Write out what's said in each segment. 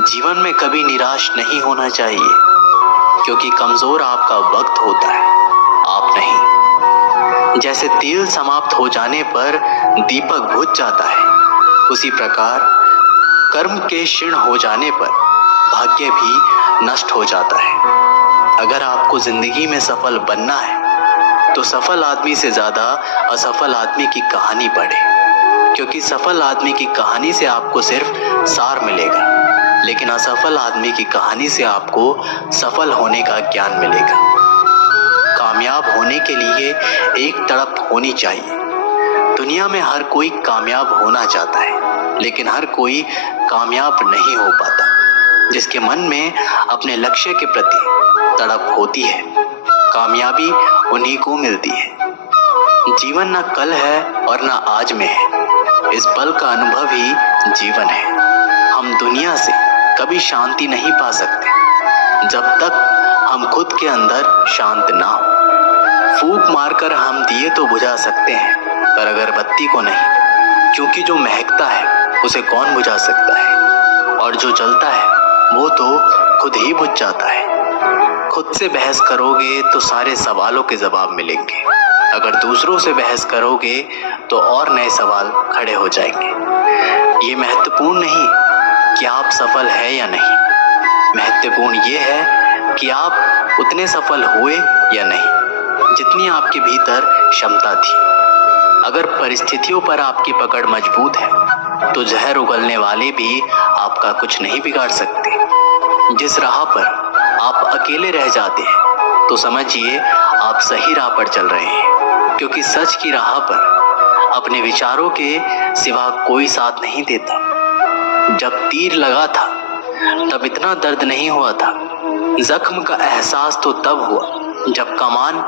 जीवन में कभी निराश नहीं होना चाहिए, क्योंकि कमजोर आपका वक्त होता है, आप नहीं। जैसे तेल समाप्त हो जाने पर दीपक बुझ जाता है, उसी प्रकार कर्म के क्षीण हो जाने पर भाग्य भी नष्ट हो जाता है। अगर आपको जिंदगी में सफल बनना है तो सफल आदमी से ज्यादा असफल आदमी की कहानी पढ़े, क्योंकि सफल आदमी की कहानी से आपको सिर्फ सार मिलेगा, लेकिन असफल आदमी की कहानी से आपको सफल होने का ज्ञान मिलेगा। कामयाब होने के लिए एक तड़प होनी चाहिए। दुनिया में हर कोई कामयाब होना चाहता है, लेकिन हर कोई कामयाब नहीं हो पाता। जिसके मन में अपने लक्ष्य के प्रति तड़प होती है, कामयाबी उन्हीं को मिलती है। जीवन न कल है और न आज में है, इस पल का अनुभव ही जीवन है। हम दुनिया से कभी शांति नहीं पा सकते जब तक हम खुद के अंदर शांत ना हो। फूंक मारकर हम दिए तो बुझा सकते हैं, पर अगरबत्ती को नहीं, क्योंकि जो महकता है उसे कौन बुझा सकता है, और जो जलता है वो तो खुद ही बुझ जाता है। खुद से बहस करोगे तो सारे सवालों के जवाब मिलेंगे, अगर दूसरों से बहस करोगे तो और नए सवाल खड़े हो जाएंगे। ये महत्वपूर्ण नहीं कि आप सफल है या नहीं, महत्वपूर्ण ये है कि आप उतने सफल हुए या नहीं जितनी आपके भीतर क्षमता थी। अगर परिस्थितियों पर आपकी पकड़ मजबूत है तो जहर उगलने वाले भी आपका कुछ नहीं बिगाड़ सकते। जिस राह पर आप अकेले रह जाते हैं तो समझिए आप सही राह पर चल रहे हैं, क्योंकि सच की राह पर अपने विचारों के सिवा कोई साथ नहीं देता। जब तीर लगा था तब इतना दर्द नहीं हुआ था, जख्म का एहसास तो तब हुआ जब कमान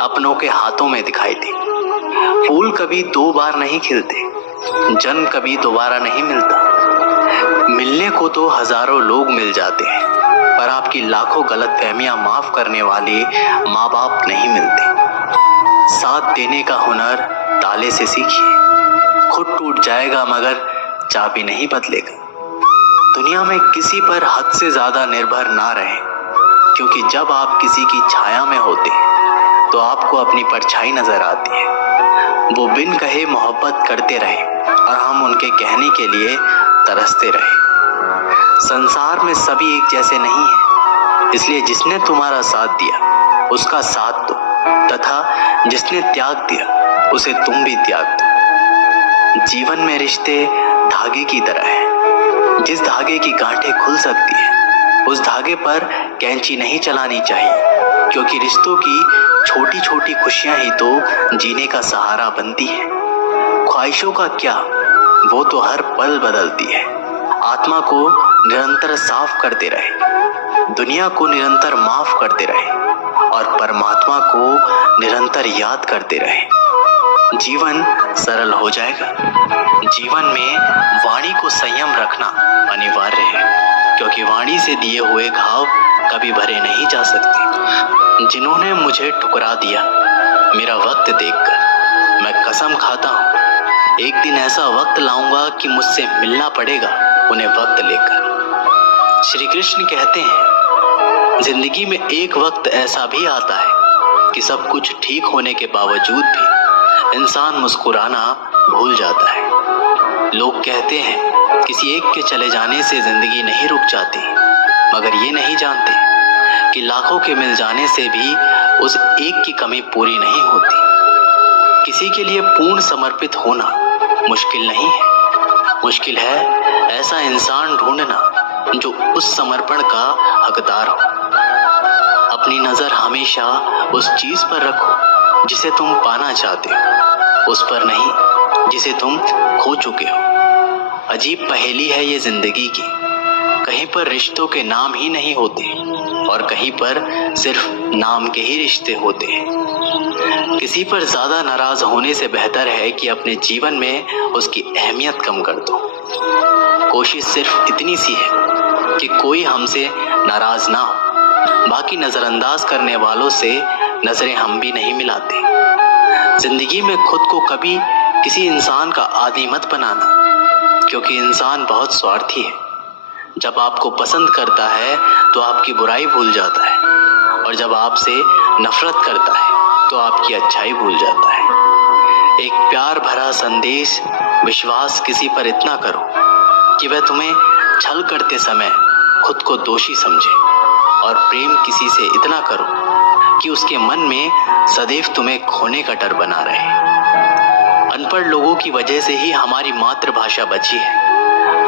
अपनों के हाथों में दिखाई दी। फूल कभी दो बार नहीं खिलते, जन्म कभी दोबारा नहीं मिलता। मिलने को तो हजारों लोग मिल जाते हैं, पर आपकी लाखों गलतफहमियां माफ करने वाले माँ बाप नहीं मिलते। साथ देने का हुनर ताले से सीखिए, खुद टूट जाएगा मगर चाबी नहीं बदलेगा। दुनिया में किसी पर हद से ज्यादा निर्भर ना रहे, क्योंकि जब आप किसी की छाया में होते हैं तो आपको अपनी परछाई नजर आती है। वो बिन कहे मोहब्बत करते रहे और हम उनके कहने के लिए तरसते रहे। संसार में सभी एक जैसे नहीं है, इसलिए जिसने तुम्हारा साथ दिया उसका साथ दो, तथा जिसने त्याग दिया उसे तुम भी त्याग दो। जीवन में रिश्ते धागे की तरह है, जिस धागे की गांठें खुल सकती है उस धागे पर कैंची नहीं चलानी चाहिए, क्योंकि रिश्तों की छोटी छोटी खुशियां ही तो जीने का सहारा बनती है। ख्वाहिशों का क्या, वो तो हर पल बदलती है। आत्मा को निरंतर साफ करते रहे, दुनिया को निरंतर माफ करते रहे और परमात्मा को निरंतर याद करते रहे। जीवन सरल हो जाएगा। जीवन में वाणी को संयम रखना अनिवार्य है, क्योंकि वाणी से दिए हुए घाव कभी भरे नहीं जा सकते। जिन्होंने मुझे ठुकरा दिया मेरा वक्त देखकर, मैं कसम खाता हूँ एक दिन ऐसा वक्त लाऊंगा कि मुझसे मिलना पड़ेगा उन्हें वक्त लेकर। श्री कृष्ण कहते हैं, जिंदगी में एक वक्त ऐसा भी आता है कि सब कुछ ठीक होने के बावजूद भी इंसान मुस्कुराना भूल जाता है। लोग कहते हैं किसी एक के चले जाने से जिंदगी नहीं रुक जाती, मगर ये नहीं जानते कि लाखों के मिल जाने से भी उस एक की कमी पूरी नहीं होती। किसी के लिए पूर्ण समर्पित होना मुश्किल नहीं है, मुश्किल है ऐसा इंसान ढूंढना जो उस समर्पण का हकदार हो। अपनी नजर हमेशा उस चीज पर रखो जिसे तुम पाना चाहते हो, उस पर नहीं जिसे तुम खो चुके हो। अजीब पहेली है ये जिंदगी की, कहीं पर रिश्तों के नाम ही नहीं होते और कहीं पर सिर्फ नाम के ही रिश्ते होते हैं। किसी पर ज्यादा नाराज होने से बेहतर है कि अपने जीवन में उसकी अहमियत कम कर दो। कोशिश सिर्फ इतनी सी है कि कोई हमसे नाराज ना हो, बाकी नजरअंदाज करने वालों से नजरें हम भी नहीं मिलाते। जिंदगी में खुद को कभी किसी इंसान का आदी मत बनाना, क्योंकि इंसान बहुत स्वार्थी है। जब आपको पसंद करता है तो आपकी बुराई भूल जाता है, और जब आपसे नफरत करता है तो आपकी अच्छाई भूल जाता है। एक प्यार भरा संदेश, विश्वास किसी पर इतना करो कि वह तुम्हें छल करते समय खुद को दोषी समझे, और प्रेम किसी से इतना करो कि उसके मन में सदैव तुम्हें खोने का डर बना रहे। अनपढ़ लोगों की वजह से ही हमारी मातृभाषा बची है,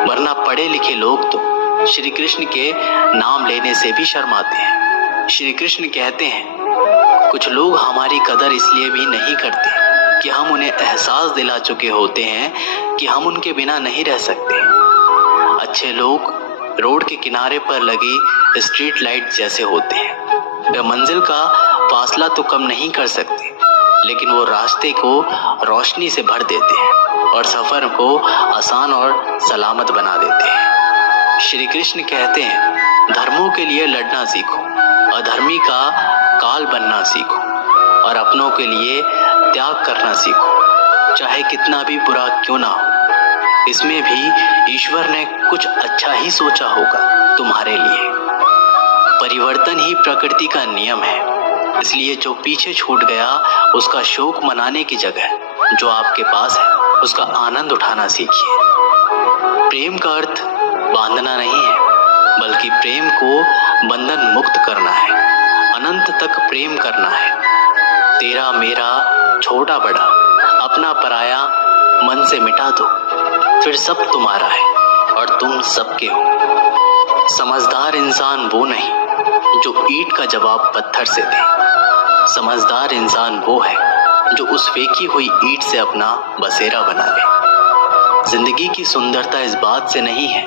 वरना पढ़े लिखे लोग तो श्री कृष्ण के नाम लेने से भी शर्माते हैं। श्री कृष्ण कहते हैं, कुछ लोग हमारी कदर इसलिए भी नहीं करते कि हम उन्हें एहसास दिला चुके होते हैं कि हम उनके बिना नहीं रह सकते। अच्छे लोग रोड के किनारे पर लगी स्ट्रीट लाइट जैसे होते हैं। वे मंजिल का फासला तो कम नहीं कर सकते, लेकिन वो रास्ते को रोशनी से भर देते हैं और सफर को आसान और सलामत बना देते हैं। श्री कृष्ण कहते हैं, धर्मों के लिए लड़ना सीखो, अधर्मी का काल बनना सीखो, और अपनों के लिए त्याग करना सीखो, चाहे कितना भी बुरा क्यों ना हो। इसमें भी ईश्वर ने कुछ अच्छा ही सोचा होगा तुम्हारे लिए। परिवर्तन ही प्रकृति का नियम है, इसलिए जो पीछे छूट गया उसका शोक मनाने की जगह जो आपके पास है उसका आनंद उठाना सीखिए। प्रेम का अर्थ बांधना नहीं है, बल्कि प्रेम को बंधन मुक्त करना है, अनंत तक प्रेम करना है। तेरा मेरा छोटा बड़ा अपना पराया मन से मिटा दो, फिर सब तुम्हारा है और तुम सबके हो। समझदार इंसान वो नहीं जो ईंट का जवाब पत्थर से दे, समझदार इंसान वो है जो उस फेंकी हुई ईंट से अपना बसेरा बना ले। जिंदगी की सुंदरता इस बात से नहीं है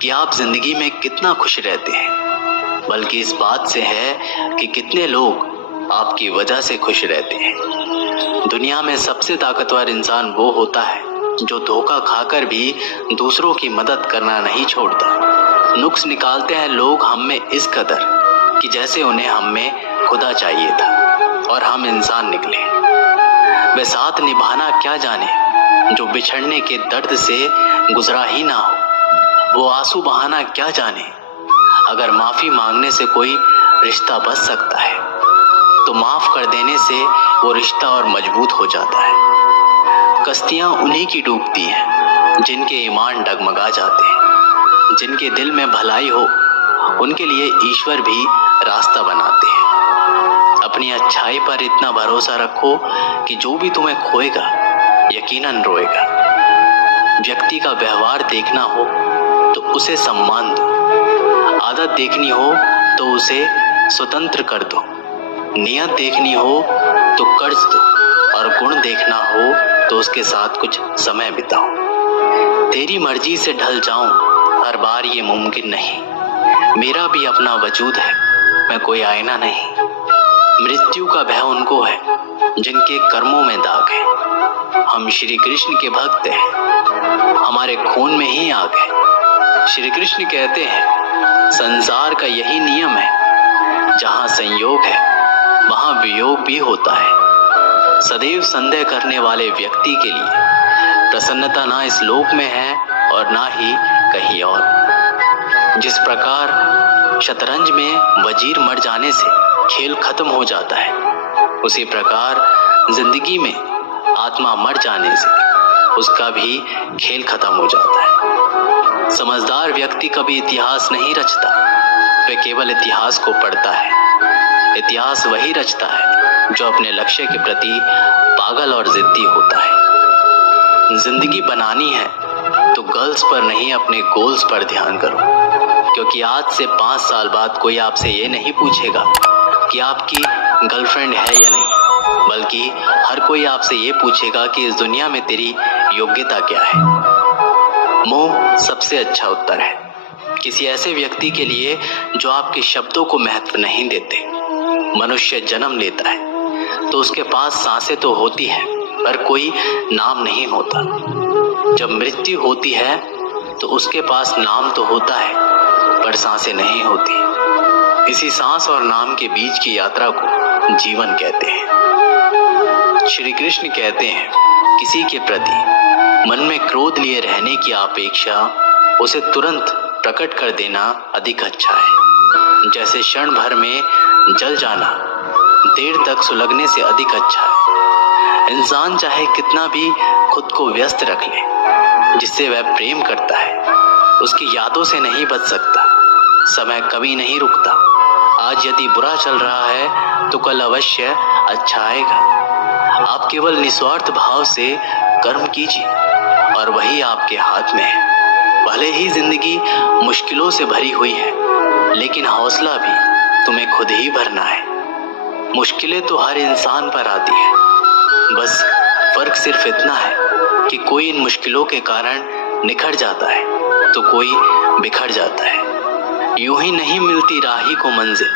कि आप जिंदगी में कितना खुश रहते हैं, बल्कि इस बात से है कि कितने लोग आपकी वजह से खुश रहते हैं। दुनिया में सबसे ताकतवर इंसान वो होता है जो धोखा खाकर भी दूसरों की मदद करना नहीं छोड़ता। नुक्स निकालते हैं लोग हम में इस कदर कि जैसे उन्हें हम में खुदा चाहिए था और हम इंसान निकले। वे साथ निभाना क्या जाने जो बिछड़ने के दर्द से गुजरा ही ना हो। वो आंसू बहाना क्या जाने अगर माफी मांगने से कोई रिश्ता बच सकता है, तो माफ कर देने से वो रिश्ता और मजबूत हो जाता है। कश्तियां उन्हीं की डूबती हैं जिनके ईमान डगमगा जाते हैं। जिनके दिल में भलाई हो उनके लिए ईश्वर भी रास्ता बनाते हैं। अपनी अच्छाई पर इतना भरोसा रखो कि जो भी तुम्हें खोएगा यकीनन रोएगा। व्यक्ति का व्यवहार देखना हो तो उसे सम्मान दो, आदत देखनी हो तो उसे स्वतंत्र कर दो, नियत देखनी हो तो कर्ज दो, और गुण देखना हो तो उसके साथ कुछ समय बिताओ। तेरी मर्जी से ढल जाऊं हर बार ये मुमकिन नहीं। मेरा भी अपना वजूद है, मैं कोई आईना नहीं। मृत्यु का भय उनको है जिनके कर्मों में दाग है। हम श्री कृष्ण के भक्त हैं, हमारे खून में ही आग है। श्री कृष्ण कहते हैं, संसार का यही नियम है, जहाँ संयोग है वहाँ वियोग भी होता है। सदैव संदेह करने वाले व्यक्ति के लिए प्रसन्नता ना इस लोक में है और ना ही कहीं और। जिस प्रकार शतरंज में वजीर मर जाने से खेल खत्म हो जाता है, उसी प्रकार जिंदगी में आत्मा मर जाने से उसका भी खेल खत्म हो जाता है। समझदार व्यक्ति कभी इतिहास नहीं रचता, वह केवल इतिहास को पढ़ता है। इतिहास वही रचता है जो अपने लक्ष्य के प्रति पागल और जिद्दी होता है। जिंदगी बनानी है तो गर्ल्स पर नहीं, अपने गोल्स पर ध्यान करो, क्योंकि आज से 5 साल बाद कोई आपसे ये नहीं पूछेगा कि आपकी गर्लफ्रेंड है या नहीं, बल्कि हर कोई आपसे ये पूछेगा कि इस दुनिया में तेरी योग्यता क्या है। मोह सबसे अच्छा उत्तर है किसी ऐसे व्यक्ति के लिए जो आपके शब्दों को महत्व नहीं देते। मनुष्य जन्म लेता है तो उसके पास सांसें तो होती है पर कोई नाम नहीं होता। जब मृत्यु होती है तो उसके पास नाम तो होता है पर सांसें नहीं होती। इसी सांस और नाम के बीच की यात्रा को जीवन कहते हैं। श्री कृष्ण कहते हैं, किसी के प्रति मन में क्रोध लिए रहने की अपेक्षा उसे तुरंत प्रकट कर देना अधिक अच्छा है। जैसे क्षण भर में जल जाना देर तक सुलगने से अधिक अच्छा है। इंसान चाहे कितना भी खुद को व्यस्त रख ले, जिससे वह प्रेम करता है उसकी यादों से नहीं बच सकता। समय कभी नहीं रुकता। आज यदि बुरा चल रहा है तो कल अवश्य अच्छा आएगा। आप केवल निस्वार्थ भाव से कर्म कीजिए और वही आपके हाथ में है। भले ही जिंदगी मुश्किलों से भरी हुई है, लेकिन हौसला भी तुम्हें खुद ही भरना है। मुश्किलें तो हर इंसान पर आती है, बस फर्क सिर्फ इतना है कि कोई इन मुश्किलों के कारण निखर जाता है तो कोई बिखर जाता है। यूं ही नहीं मिलती राही को मंजिल,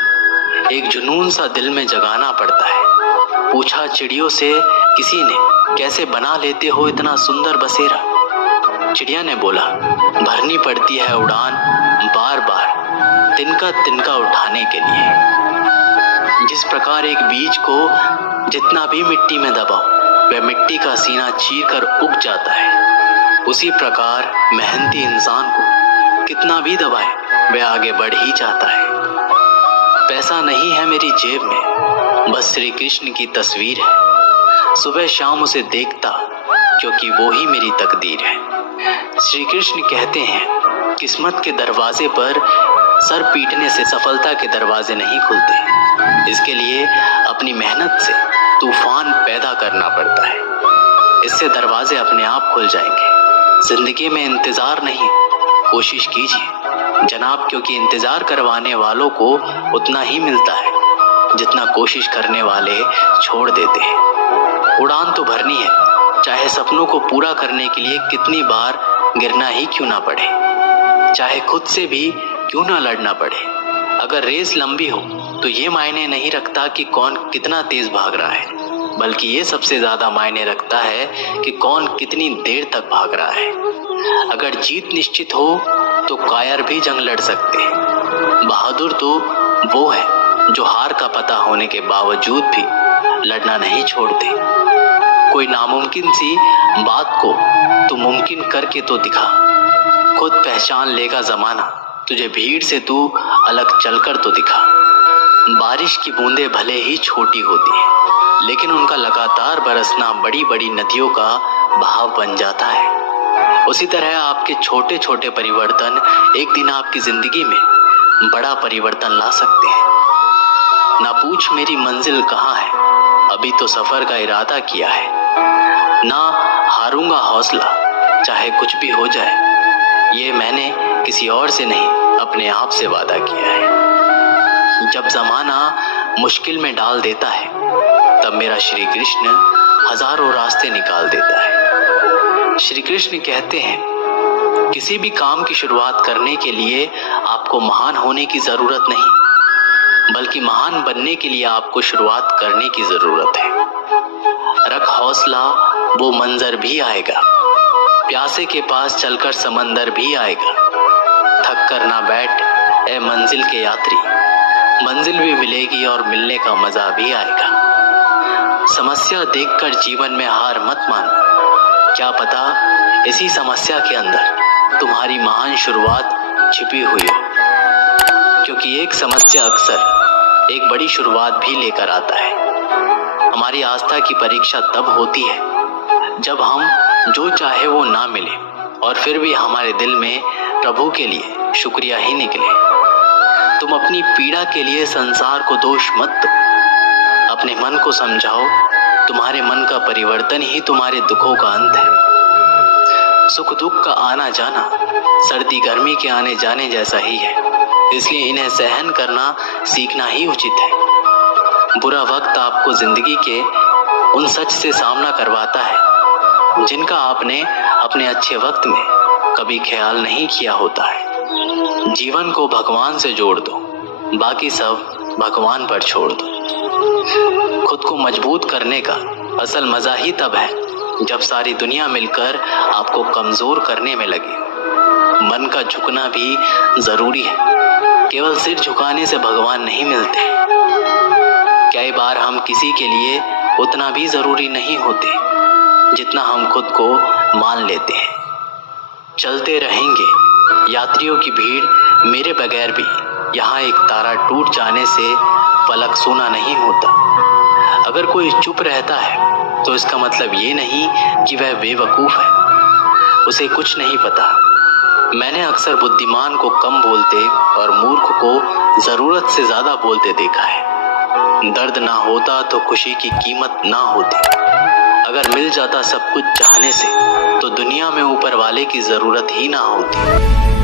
एक जुनून सा दिल में जगाना पड़ता है। पूछा चिड़ियों से किसी ने, कैसे बना लेते हो इतना सुंदर बसेरा? चिड़िया ने बोला, भरनी पड़ती है उड़ान बार बार तिनका तिनका उठाने के लिए। जिस प्रकार एक बीज को जितना भी मिट्टी में दबाओ वह मिट्टी का सीना चीर कर उग जाता है, उसी प्रकार मेहनती इंसान को कितना भी दबाए वह आगे बढ़ ही जाता है। पैसा नहीं है मेरी जेब में, बस श्री कृष्ण की तस्वीर है। सुबह शाम उसे देखता क्योंकि वो ही मेरी तकदीर है। श्री कृष्ण कहते हैं, किस्मत के दरवाजे पर सर पीटने से सफलता के दरवाजे नहीं खुलते। इसके लिए अपनी मेहनत से तूफान पैदा करना पड़ता है, इससे दरवाजे अपने आप खुल जाएंगे। जिंदगी में इंतजार नहीं, कोशिश कीजिए जनाब, क्योंकि इंतजार करवाने वालों को उतना ही मिलता है जितना कोशिश करने वाले छोड़ देते हैं। उड़ान तो भरनी है, चाहे सपनों को पूरा करने के लिए कितनी बार गिरना ही क्यों ना पड़े, चाहे खुद से भी क्यों ना लड़ना पड़े। अगर रेस लंबी हो तो ये मायने नहीं रखता कि कौन कितना तेज भाग रहा है, बल्कि ये सबसे ज्यादा मायने रखता है कि कौन कितनी देर तक भाग रहा है। अगर जीत निश्चित हो तो कायर भी जंग लड़ सकते हैं। बहादुर तो वो है जो हार का पता होने के बावजूद भी लड़ना नहीं छोड़ते। कोई नामुमकिन सी बात को तू मुमकिन करके तो दिखा, खुद पहचान लेगा जमाना तुझे, भीड़ से तू अलग चलकर तो दिखा। बारिश की बूंदें भले ही छोटी होती हैं, लेकिन उनका लगातार बरसना बड़ी बड़ी नदियों का बहाव बन जाता है। उसी तरह आपके छोटे छोटे परिवर्तन एक दिन आपकी जिंदगी में बड़ा परिवर्तन ला सकते हैं। ना पूछ मेरी मंजिल कहाँ है, अभी तो सफर का इरादा किया है। ना हारूंगा हौसला, चाहे कुछ भी हो जाए, ये मैंने किसी और से नहीं अपने आप से वादा किया है। जब जमाना मुश्किल में डाल देता है तब मेरा श्री कृष्ण हजारों रास्ते निकाल देता है। श्री कृष्ण कहते हैं, किसी भी काम की शुरुआत करने के लिए आपको महान होने की जरूरत नहीं, बल्कि महान बनने के लिए आपको शुरुआत करने की जरूरत है। रख हौसला, वो मंजर भी आएगा, प्यासे के पास चलकर समंदर भी आएगा। थक कर ना बैठ ए मंजिल के यात्री, मंजिल भी मिलेगी और मिलने का मजा भी आएगा। समस्या देखकर जीवन में हार मत मानो, क्या पता इसी समस्या के अंदर तुम्हारी महान शुरुआत छिपी हुई हो, क्योंकि एक समस्या अक्सर एक बड़ी शुरुआत भी लेकर आता है। हमारी आस्था की परीक्षा तब होती है जब हम जो चाहे वो ना मिले और फिर भी हमारे दिल में प्रभु के लिए शुक्रिया ही निकले। तुम अपनी पीड़ा के लिए संसार को दोष मत दो, अपने मन को समझाओ, तुम्हारे मन का परिवर्तन ही तुम्हारे दुखों का अंत है। सुख दुख का आना जाना सर्दी गर्मी के आने जाने जैसा ही है, इसलिए इन्हें सहन करना सीखना ही उचित है। बुरा वक्त आपको जिंदगी के उन सच से सामना करवाता है जिनका आपने अपने अच्छे वक्त में कभी ख्याल नहीं किया होता है। जीवन को भगवान से जोड़ दो, बाकी सब भगवान पर छोड़ दो। खुद को मजबूत करने का असल मजा ही तब है जब सारी दुनिया मिलकर आपको कमजोर करने में लगे। मन का झुकना भी जरूरी है, केवल सिर झुकाने से भगवान नहीं मिलते। कई बार हम किसी के लिए उतना भी जरूरी नहीं होते जितना हम खुद को मान लेते हैं। चलते रहेंगे यात्रियों की भीड़ मेरे बगैर भी यहाँ एक तारा टूट जाने से पलक सूना नहीं होता। अगर कोई चुप रहता है तो इसका मतलब ये नहीं कि वह बेवकूफ है, उसे कुछ नहीं पता। मैंने अक्सर बुद्धिमान को कम बोलते और मूर्ख को जरूरत से ज्यादा बोलते देखा है। दर्द ना होता तो खुशी की कीमत ना होती। अगर मिल जाता सब कुछ चाहने से तो दुनिया में ऊपर वाले की जरूरत ही ना होती।